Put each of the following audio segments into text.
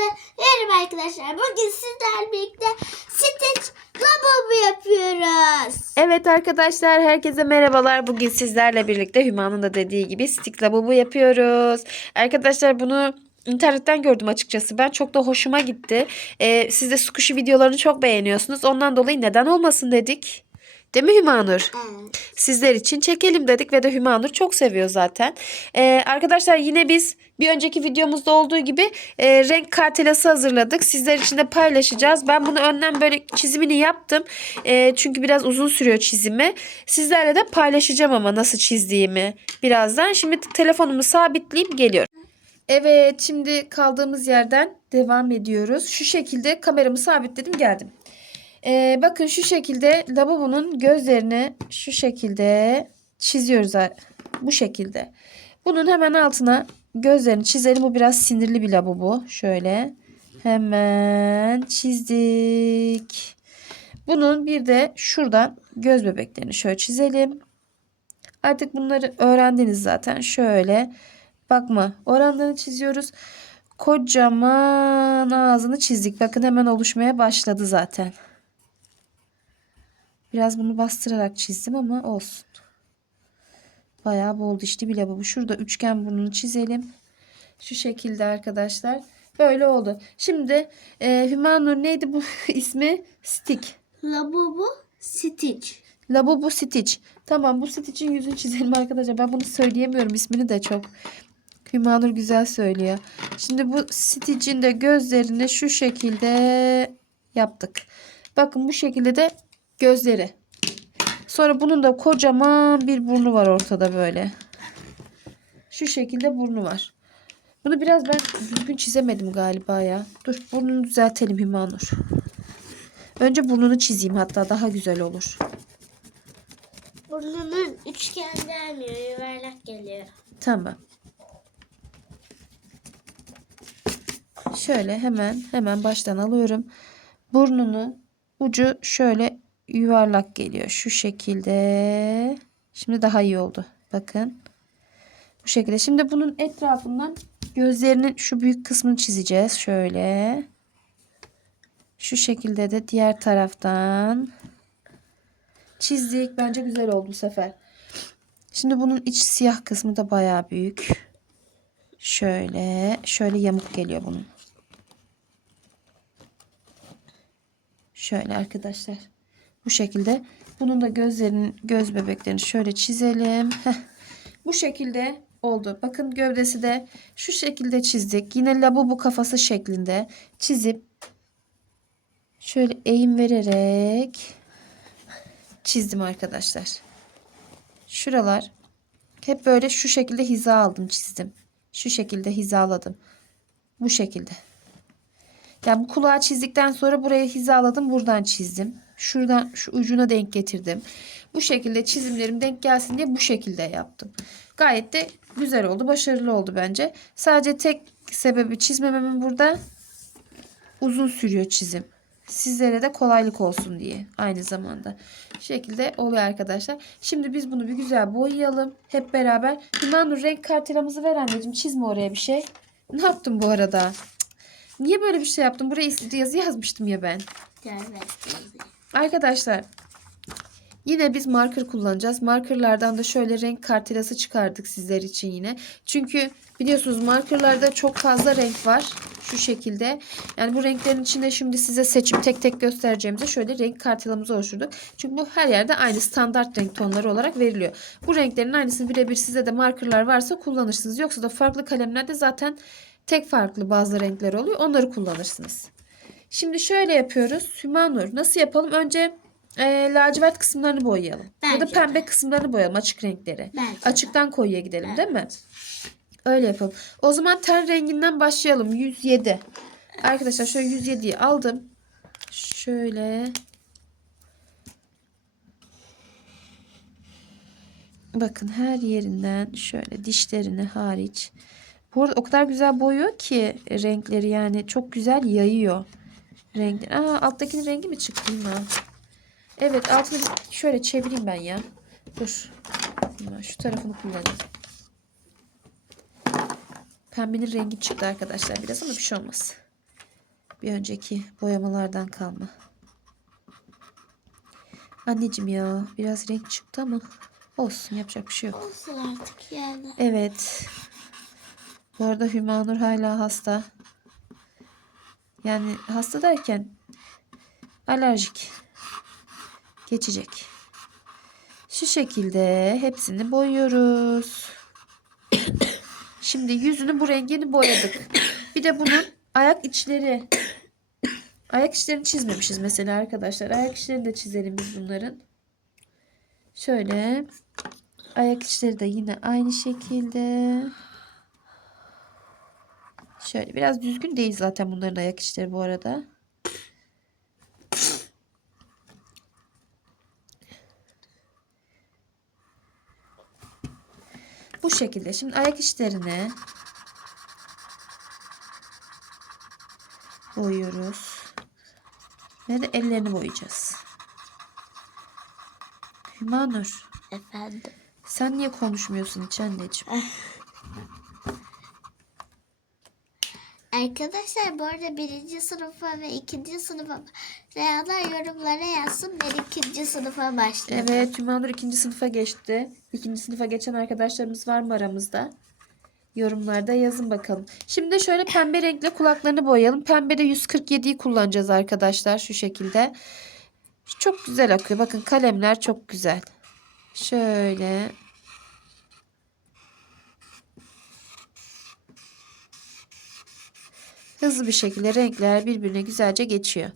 Hepinize merhaba arkadaşlar. Bugün sizlerle birlikte Stitch Lavabo yapıyoruz. Evet arkadaşlar herkese merhabalar. Bugün sizlerle birlikte Hüma'nın da dediği gibi stick labubu yapıyoruz. Arkadaşlar bunu internetten gördüm açıkçası. Ben çok da hoşuma gitti. Ee, siz de squishy videolarını çok beğeniyorsunuz. Ondan dolayı neden olmasın dedik. Değil mi Hümanur? Evet. Sizler için çekelim dedik ve de Hümanur çok seviyor zaten. Ee, arkadaşlar yine biz bir önceki videomuzda olduğu gibi e, renk kartelası hazırladık. Sizler için de paylaşacağız. Ben bunu önden böyle çizimini yaptım. E, çünkü biraz uzun sürüyor çizimi. Sizlerle de paylaşacağım ama nasıl çizdiğimi birazdan. Şimdi telefonumu sabitleyip geliyorum. Evet şimdi kaldığımız yerden devam ediyoruz. Şu şekilde kameramı sabitledim geldim. Ee, bakın şu şekilde lavabonun gözlerini şu şekilde çiziyoruz. Bu şekilde. Bunun hemen altına gözlerini çizelim. Bu biraz sinirli bir lavabo. Şöyle. Hemen çizdik. Bunun bir de şuradan göz bebeklerini şöyle çizelim. Artık bunları öğrendiniz zaten. Şöyle bakma oranlarını çiziyoruz. Kocaman ağzını çizdik. Bakın hemen oluşmaya başladı zaten. Biraz bunu bastırarak çizdim ama olsun. Bayağı bol dişli bir lavabo. Şurada üçgen burnunu çizelim. Şu şekilde arkadaşlar. Böyle oldu. Şimdi e, Hümanur neydi bu ismi? Stick. Lavabo Stitch. Lavabo Stitch. Tamam bu Stitch'in yüzünü çizelim arkadaşlar. Ben bunu söyleyemiyorum ismini de çok. Hümanur güzel söylüyor. Şimdi bu Stitch'in de gözlerini şu şekilde yaptık. Bakın bu şekilde de gözleri. Sonra bunun da kocaman bir burnu var ortada böyle. Şu şekilde burnu var. Bunu biraz ben düzgün çizemedim galiba ya. Dur burnunu düzeltelim Hümanur. Önce burnunu çizeyim hatta daha güzel olur. Burnunun üçgen gelmiyor, yuvarlak geliyor. Tamam. Şöyle hemen hemen baştan alıyorum. Burnunu ucu şöyle yuvarlak geliyor. Şu şekilde. Şimdi daha iyi oldu. Bakın. Bu şekilde. Şimdi bunun etrafından gözlerinin şu büyük kısmını çizeceğiz. Şöyle. Şu şekilde de diğer taraftan çizdik. Bence güzel oldu bu sefer. Şimdi bunun iç siyah kısmı da bayağı büyük. Şöyle, şöyle yamuk geliyor bunun. Şöyle arkadaşlar. Bu şekilde. Bunun da gözlerinin göz bebeklerini şöyle çizelim. Bu şekilde oldu. Bakın gövdesi de şu şekilde çizdik. Yine labubu kafası şeklinde çizip şöyle eğim vererek çizdim arkadaşlar. Şuralar hep böyle şu şekilde hiza aldım çizdim. Şu şekilde hizaladım. Bu şekilde. Yani bu kulağı çizdikten sonra buraya hizaladım. Buradan çizdim. Şuradan şu ucuna denk getirdim. Bu şekilde çizimlerim denk gelsin diye bu şekilde yaptım. Gayet de güzel oldu. Başarılı oldu bence. Sadece tek sebebi çizmememin burada uzun sürüyor çizim. Sizlere de kolaylık olsun diye aynı zamanda. Şekilde oluyor arkadaşlar. Şimdi biz bunu bir güzel boyayalım. Hep beraber. Hümanur renk kartelamızı ver anneciğim. Çizme oraya bir şey. Ne yaptım bu arada? Niye böyle bir şey yaptım? Buraya yazı yazmıştım ya ben. Gel ver. Arkadaşlar yine biz marker kullanacağız. Markerlardan da şöyle renk kartelası çıkardık sizler için yine. Çünkü biliyorsunuz markerlarda çok fazla renk var. Şu şekilde. Yani bu renklerin içinde şimdi size seçip tek tek göstereceğimize şöyle renk kartelamızı oluşturduk. Çünkü bu her yerde aynı standart renk tonları olarak veriliyor. Bu renklerin aynısını birebir size de markerlar varsa kullanırsınız. Yoksa da farklı kalemlerde zaten tek farklı bazı renkler oluyor. Onları kullanırsınız. Şimdi şöyle yapıyoruz. Hümanur nasıl yapalım? Önce e, lacivert kısımlarını boyayalım. ya da Bence pembe kısımlarını boyayalım. Açık renkleri. Bence Açıktan koyuya gidelim değil mi? Öyle yapalım. O zaman ten renginden başlayalım. 107. Arkadaşlar şöyle 107'yi aldım. Şöyle. Bakın her yerinden şöyle dişlerini hariç. Bu arada o kadar güzel boyuyor ki renkleri yani çok güzel yayıyor. Renkleri. Aa alttakinin rengi mi çıktı yine? Evet altını şöyle çevireyim ben ya. Dur. Şu tarafını kullanayım. Pembenin rengi çıktı arkadaşlar biraz ama bir şey olmaz. Bir önceki boyamalardan kalma. Anneciğim ya biraz renk çıktı ama olsun yapacak bir şey yok. Olsun artık yani. Evet. Bu arada Hümanur hala hasta. Yani hasta derken alerjik. Geçecek. Şu şekilde hepsini boyuyoruz. Şimdi yüzünü bu rengini boyadık. Bir de bunun ayak içleri. Ayak içlerini çizmemişiz mesela arkadaşlar. Ayak içlerini de çizelim biz bunların. Şöyle. Ayak içleri de yine aynı şekilde. Şöyle biraz düzgün değil zaten bunların ayak içleri bu arada. Bu şekilde. Şimdi ayak içlerine boyuyoruz. Ve de ellerini boyayacağız. Hümanur. Efendim. Sen niye konuşmuyorsun hiç anneciğim? Arkadaşlar bu arada birinci sınıfa ve ikinci sınıfa Reyhanlar yorumlara yazsın. Ben ikinci sınıfa başladım. Evet, Hümanur ikinci sınıfa geçti. İkinci sınıfa geçen arkadaşlarımız var mı aramızda? Yorumlarda yazın bakalım. Şimdi şöyle pembe renkle kulaklarını boyayalım. Pembede 147'yi kullanacağız arkadaşlar şu şekilde. Çok güzel akıyor. Bakın kalemler çok güzel. Şöyle. Hızlı bir şekilde renkler birbirine güzelce geçiyor.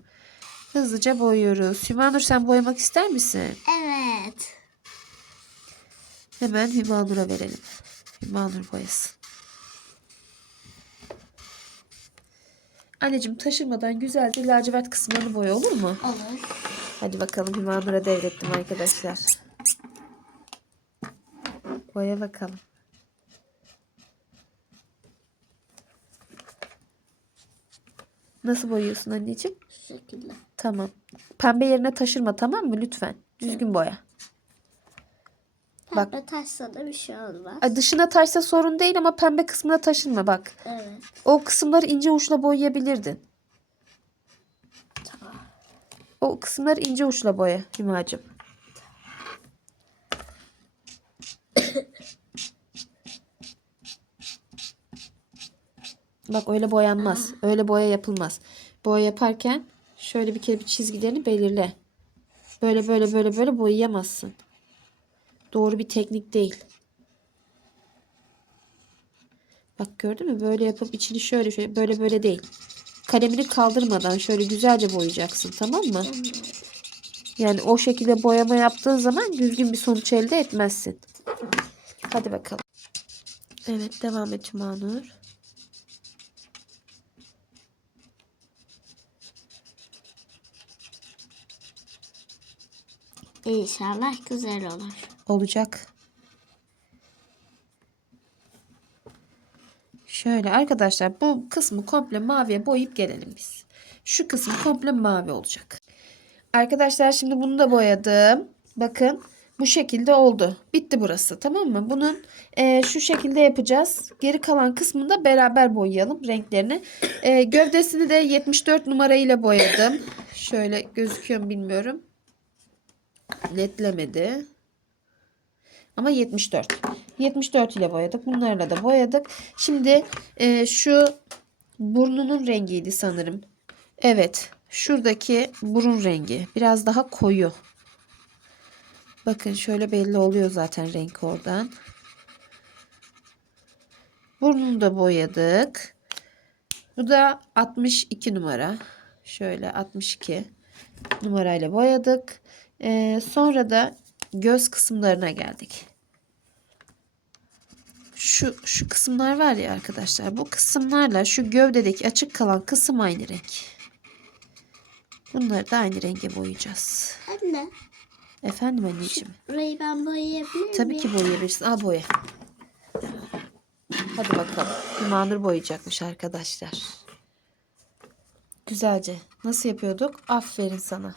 Hızlıca boyuyoruz. Hümanur sen boyamak ister misin? Evet. Hemen Hümanur'a verelim. Hümanur boyasın. Anneciğim taşırmadan güzelce lacivert kısımlarını boya olur mu? Olur. Hadi bakalım Hümanur'a devrettim arkadaşlar. Boya bakalım. Nasıl boyuyorsun anneciğim? Şu şekilde. Tamam. Pembe yerine taşırma tamam mı lütfen? Düzgün boya. Bak. Pembe taşsa da bir şey olmaz. Ay, Dışına taşsa sorun değil ama pembe kısmına taşırma bak. Evet. O kısımları ince uçla boyayabilirdin. Tamam. O kısımları ince uçla boya Hümacığım. Bak öyle boyanmaz. Öyle boya yapılmaz. Boya yaparken şöyle bir kere bir çizgilerini belirle. Böyle böyle böyle böyle boyayamazsın. Doğru bir teknik değil. Bak gördün mü? Böyle yapıp içini şöyle şöyle böyle böyle değil. Kalemini kaldırmadan şöyle güzelce boyayacaksın tamam mı? Yani o şekilde boyama yaptığın zaman düzgün bir sonuç elde etmezsin. Hadi bakalım. Evet devam et Hümanur. İnşallah güzel olur. olacak. Şöyle arkadaşlar bu kısmı komple maviye boyayıp gelelim biz. Şu kısmı komple mavi olacak. Arkadaşlar şimdi bunu da boyadım. Bakın bu şekilde oldu. Bitti burası tamam mı? Bunun e, şu şekilde yapacağız. Geri kalan kısmını da beraber boyayalım renklerini. E, gövdesini de 74 numara ile boyadım. Şöyle gözüküyor mu bilmiyorum. Netlemedi. Ama 74. 74 ile boyadık. Bunlarla da boyadık. Şimdi e, şu burnunun rengiydi sanırım. Evet. Şuradaki burun rengi. Biraz daha koyu. Bakın şöyle belli oluyor zaten renk oradan. Burnunu da boyadık. Bu da 62 numara. Şöyle 62 numarayla boyadık. Ee, sonra da göz kısımlarına geldik. Şu şu kısımlar var ya arkadaşlar. Bu kısımlarla şu gövdedeki açık kalan kısım aynı renk. Bunları da aynı renge boyayacağız. Anne. Efendim anneciğim. Burayı ben boyayabilir miyim? Tabii ki boyayabilirsin. Al boya. Hadi bakalım. Hümanur boyayacakmış arkadaşlar. Güzelce. Nasıl yapıyorduk? Aferin sana.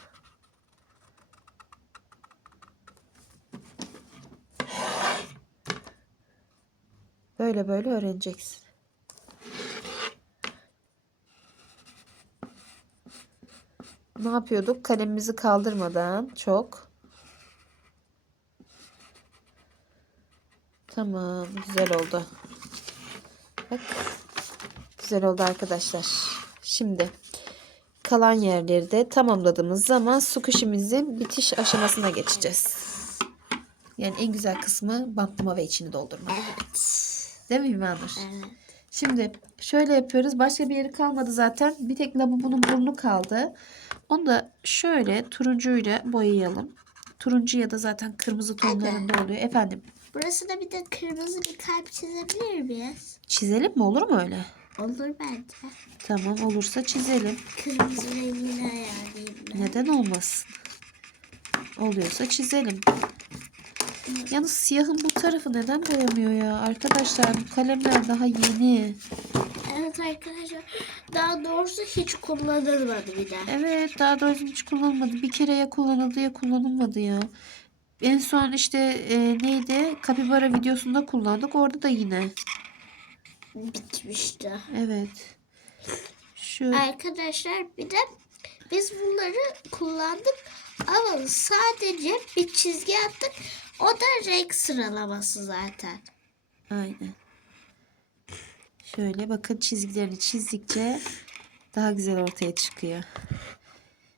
Böyle böyle öğreneceksin. ne yapıyorduk? Kalemimizi kaldırmadan çok. Tamam, güzel oldu. Bak. Güzel oldu arkadaşlar. Şimdi kalan yerleri de tamamladığımız zaman su kışımızın bitiş aşamasına geçeceğiz. Yani en güzel kısmı bantlama ve içini doldurma. Evet. Değil mi Hümanur? Evet. Şimdi şöyle yapıyoruz. Başka bir yeri kalmadı zaten. Bir tek lavabonun burnu kaldı. Onu da şöyle turuncuyla boyayalım. Turuncu ya da zaten kırmızı tonlarında oluyor. Efendim Burası da bir de kırmızı bir kalp çizebilir miyiz? çizelim mi? Olur mu öyle? Olur bence. Tamam olursa çizelim. Kırmızı rengini ayarlayayım ben. Neden olmasın? Oluyorsa çizelim. Yalnız siyahın bu tarafı neden boyamıyor ya? Arkadaşlar bu kalemler daha yeni. Evet arkadaşlar. Daha doğrusu hiç kullanılmadı bir de. Evet daha doğrusu hiç kullanılmadı. Bir kere ya kullanıldı ya kullanılmadı ya. En son işte e, neydi? Kapibara videosunda kullandık. Orada da yine. Bitmişti. Evet. Şu Arkadaşlar bir de biz bunları kullandık ama sadece bir çizgi attık. O da renk sıralaması zaten. aynen. Şöyle bakın çizgilerini çizdikçe daha güzel ortaya çıkıyor.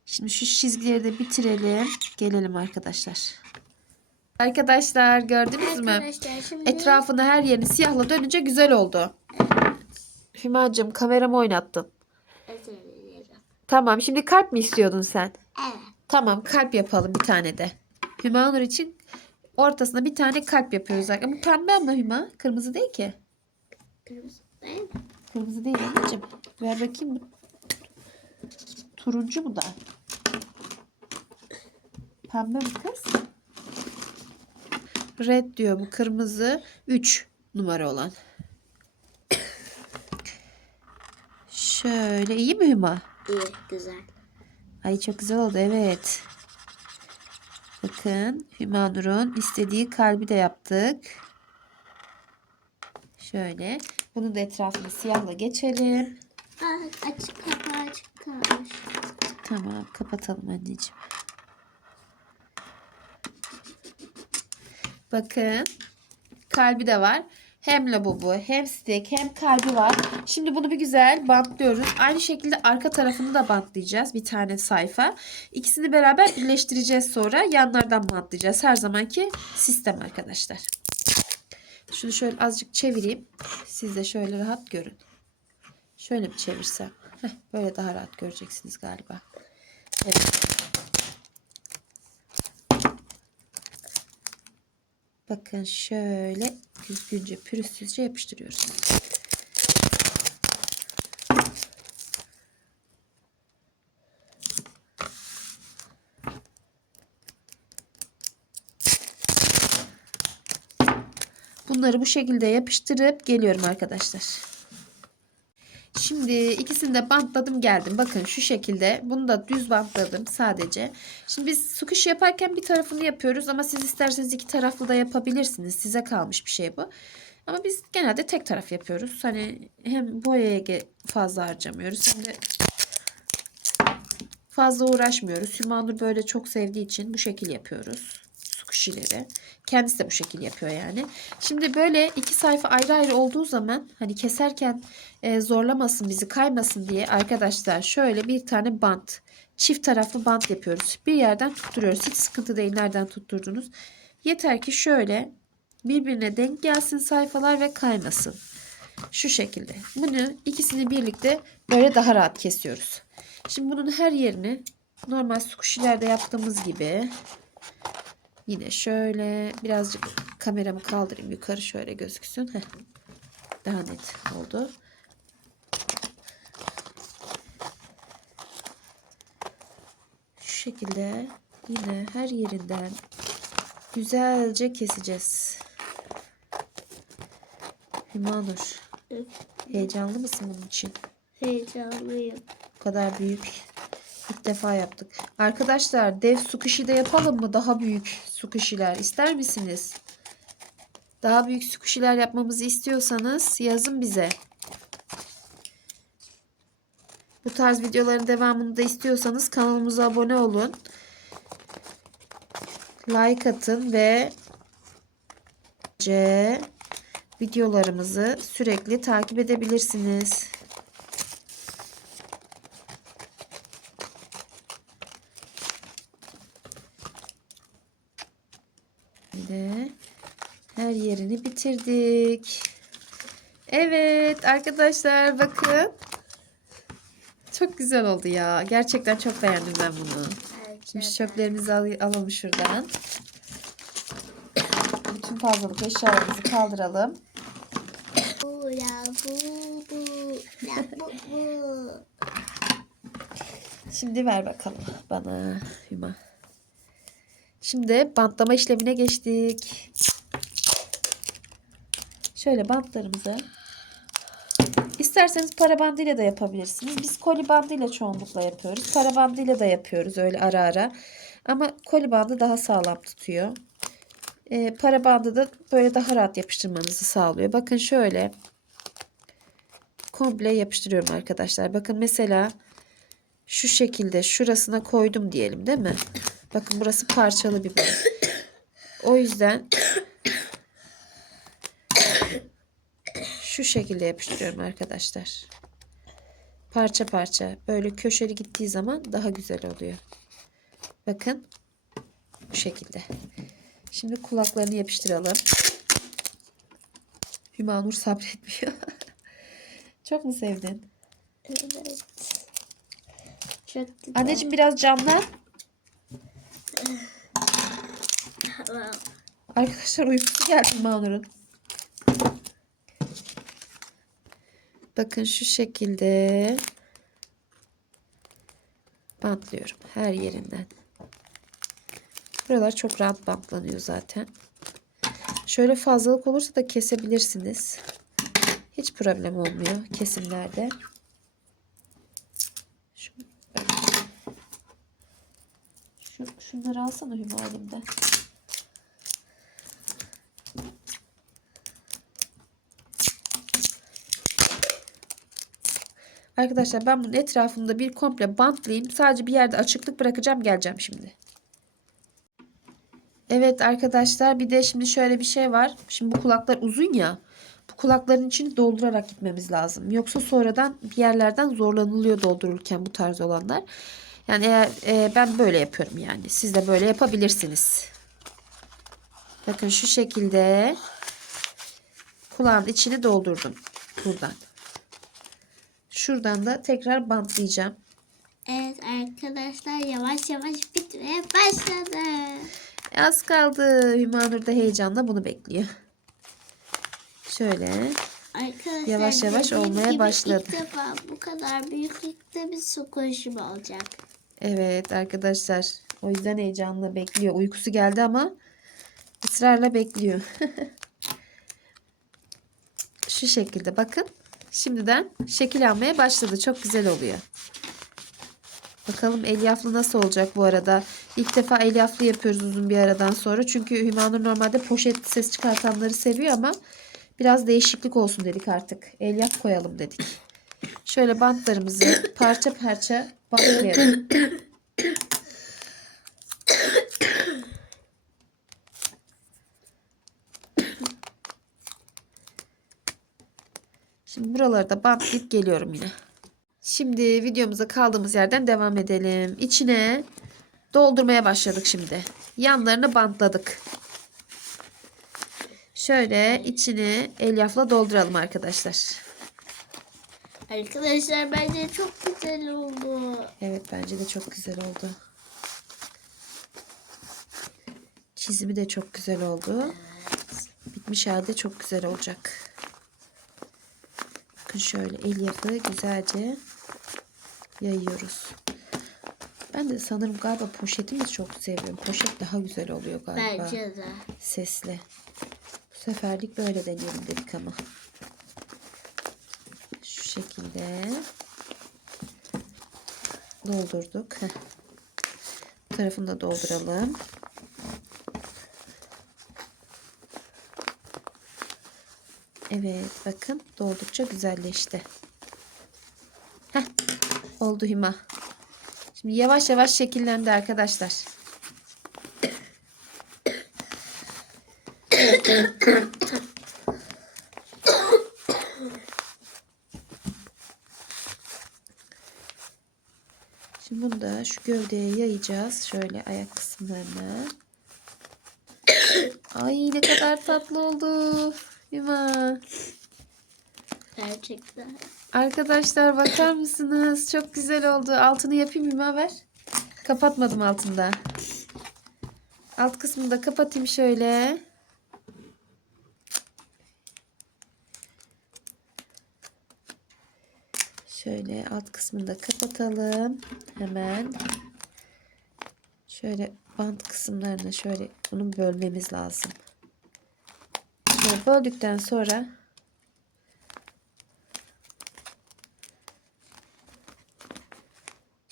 Şimdi şu çizgileri de bitirelim. Gelelim arkadaşlar. Arkadaşlar gördünüz mü? Arkadaşlar şimdi Etrafını her yerini siyahla dönünce güzel oldu. Hümacığım kameramı oynattın. Özür dilerim. Tamam şimdi kalp mi istiyordun sen? Evet. Tamam kalp yapalım bir tane de. Hüma Nur için ortasına bir tane kalp yapıyoruz. arkadaşlar. Bu pembe ama Hüma. Kırmızı değil ki. Kırmızı değil? Kırmızı değil anneciğim. Ver bakayım. Turuncu mu da? Pembe mi kız? Red diyor bu kırmızı. 3 numara olan. Şöyle iyi mi Hüma? İyi, güzel. Ay çok güzel oldu evet. Bakın Hüma Nur'un istediği kalbi de yaptık. Şöyle. Bunun da etrafını siyahla geçelim. Aa, açık kapağı açık kalmış. Tamam kapatalım anneciğim. Bakın kalbi de var. Hem labubu hem stick hem kalbi var. Şimdi bunu bir güzel bantlıyoruz. Aynı şekilde arka tarafını da bantlayacağız. Bir tane sayfa. İkisini beraber birleştireceğiz sonra. Yanlardan bantlayacağız. Her zamanki sistem arkadaşlar. Şunu şöyle azıcık çevireyim. Siz de şöyle rahat görün. Şöyle bir çevirsem. Heh, böyle daha rahat göreceksiniz galiba. Evet. Bakın şöyle düzgünce pürüzsüzce yapıştırıyoruz. Bunları bu şekilde yapıştırıp geliyorum arkadaşlar. Şimdi ikisini de bantladım geldim. Bakın şu şekilde. Bunu da düz bantladım sadece. Şimdi biz sıkış yaparken bir tarafını yapıyoruz ama siz isterseniz iki taraflı da yapabilirsiniz. Size kalmış bir şey bu. Ama biz genelde tek taraf yapıyoruz. Hani hem boyaya fazla harcamıyoruz hem de fazla uğraşmıyoruz. Hümanur böyle çok sevdiği için bu şekil yapıyoruz. Sukuşileri. Kendisi de bu şekil yapıyor yani. Şimdi böyle iki sayfa ayrı ayrı olduğu zaman hani keserken e, zorlamasın bizi kaymasın diye arkadaşlar şöyle bir tane bant çift taraflı bant yapıyoruz. Bir yerden tutturuyoruz. Hiç sıkıntı değil nereden tutturdunuz. Yeter ki şöyle birbirine denk gelsin sayfalar ve kaymasın. Şu şekilde. Bunu ikisini birlikte böyle daha rahat kesiyoruz. Şimdi bunun her yerini normal squishy'lerde yaptığımız gibi yine şöyle birazcık kameramı kaldırayım yukarı şöyle gözüksün. Heh. Daha net oldu. Şu şekilde yine her yerinden güzelce keseceğiz. Hümanur, heyecanlı mısın bunun için? Heyecanlıyım. Bu kadar büyük. İlk defa yaptık. Arkadaşlar dev su kışı da yapalım mı? Daha büyük su kışiler ister misiniz? Daha büyük su kışiler yapmamızı istiyorsanız yazın bize. Bu tarz videoların devamını da istiyorsanız kanalımıza abone olun. Like atın ve C videolarımızı sürekli takip edebilirsiniz. Ve her yerini bitirdik. Evet arkadaşlar bakın. Çok güzel oldu ya. Gerçekten çok beğendim ben bunu. Şimdi şu çöplerimizi al- alalım şuradan. Bütün fazlalık eşyalarımızı kaldıralım. Bu ya bu bu ya bu bu. Şimdi ver bakalım bana Hüma. Şimdi bantlama işlemine geçtik. Şöyle bantlarımızı İsterseniz para bandıyla da yapabilirsiniz. Biz koli bandıyla çoğunlukla yapıyoruz. Para bandıyla da yapıyoruz öyle ara ara. Ama koli bandı daha sağlam tutuyor. Ee, para bandı da böyle daha rahat yapıştırmanızı sağlıyor. Bakın şöyle komple yapıştırıyorum arkadaşlar. Bakın mesela şu şekilde şurasına koydum diyelim değil mi? Bakın burası parçalı bir bant. O yüzden şu şekilde yapıştırıyorum arkadaşlar. Parça parça böyle köşeli gittiği zaman daha güzel oluyor. Bakın bu şekilde. Şimdi kulaklarını yapıştıralım. Hümanur sabretmiyor. Çok mu sevdin? Evet. Çok güzel. Anneciğim biraz. Tamam. Arkadaşlar uykusu geldi Hümanur'un. Bakın şu şekilde bantlıyorum her yerinden. Buralar çok rahat bantlanıyor zaten. Şöyle fazlalık olursa da kesebilirsiniz. Hiç problem olmuyor kesimlerde. Şu, şu, şunları alsana Hüma Arkadaşlar ben bunun etrafında bir komple bantlayayım. Sadece bir yerde açıklık bırakacağım. Geleceğim şimdi. Evet arkadaşlar bir de şimdi şöyle bir şey var. Şimdi bu kulaklar uzun ya. Bu kulakların içini doldurarak gitmemiz lazım. Yoksa sonradan bir yerlerden zorlanılıyor doldururken bu tarz olanlar. Yani eğer e, ben böyle yapıyorum yani. Siz de böyle yapabilirsiniz. Bakın şu şekilde kulağın içini doldurdum. Buradan. Şuradan da tekrar bantlayacağım. Evet arkadaşlar yavaş yavaş bitmeye başladı. Az kaldı. Hümanur da heyecanla bunu bekliyor. Şöyle. Arkadaşlar Yavaş yavaş olmaya gibi başladı. İlk defa bu kadar büyüklükte bir su koşumu olacak. Evet arkadaşlar. O yüzden heyecanla bekliyor. Uykusu geldi ama ısrarla bekliyor. Şu şekilde bakın. Şimdiden şekil almaya başladı. Çok güzel oluyor. Bakalım elyaflı nasıl olacak bu arada. İlk defa elyaflı yapıyoruz uzun bir aradan sonra. Çünkü Hümanur normalde poşet ses çıkartanları seviyor ama biraz değişiklik olsun dedik artık. Elyaf koyalım dedik. Şöyle bantlarımızı parça parça bantlayalım. Şimdi buraları da bantlayıp geliyorum yine. Şimdi videomuza kaldığımız yerden devam edelim. İçine doldurmaya başladık şimdi. Yanlarını bantladık. Şöyle içini elyafla dolduralım arkadaşlar. Arkadaşlar bence çok güzel oldu. Evet bence de çok güzel oldu. Çizimi de çok güzel oldu. Bitmiş halde çok güzel olacak. Bakın şöyle elyafı güzelce yayıyoruz. Ben de sanırım galiba poşetimi çok seviyorum. Poşet daha güzel oluyor galiba. Bence de. Sesli. Bu seferlik böyle deneyelim dedik ama. Şu şekilde doldurduk. Heh. Bu tarafını da dolduralım. Evet bakın doldukça güzelleşti. Heh. oldu Hüma. Şimdi yavaş yavaş şekillendi arkadaşlar. Şimdi bunu da şu gövdeye yayacağız. Şöyle ayak kısımlarına. Ay ne kadar tatlı oldu. Hüma. Gerçekten. Arkadaşlar bakar mısınız? Çok güzel oldu. Altını yapayım mı ver? Kapatmadım altında. Alt kısmını da kapatayım şöyle. Şöyle alt kısmını da kapatalım. Hemen. Şöyle bant kısımlarını şöyle bunu bölmemiz lazım. Şöyle böldükten sonra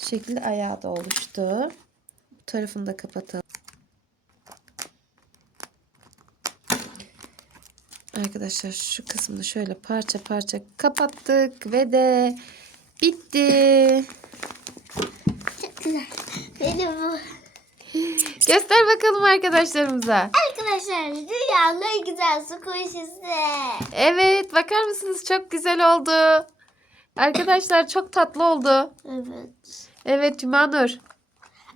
şekilde ayağı da oluştu. Bu tarafını da kapatalım. Arkadaşlar şu kısmını şöyle parça parça kapattık ve de bitti. Çok güzel. Benim bu. Göster bakalım arkadaşlarımıza. Arkadaşlar dünyanın en güzel su kuşusu. Evet bakar mısınız çok güzel oldu. Arkadaşlar çok tatlı oldu. Evet. Evet Hümanur.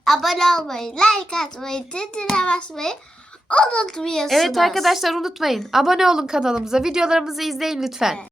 Abone olmayı, like atmayı, tintine basmayı unutmuyorsunuz. Evet arkadaşlar unutmayın. Abone olun kanalımıza. Videolarımızı izleyin lütfen. Evet.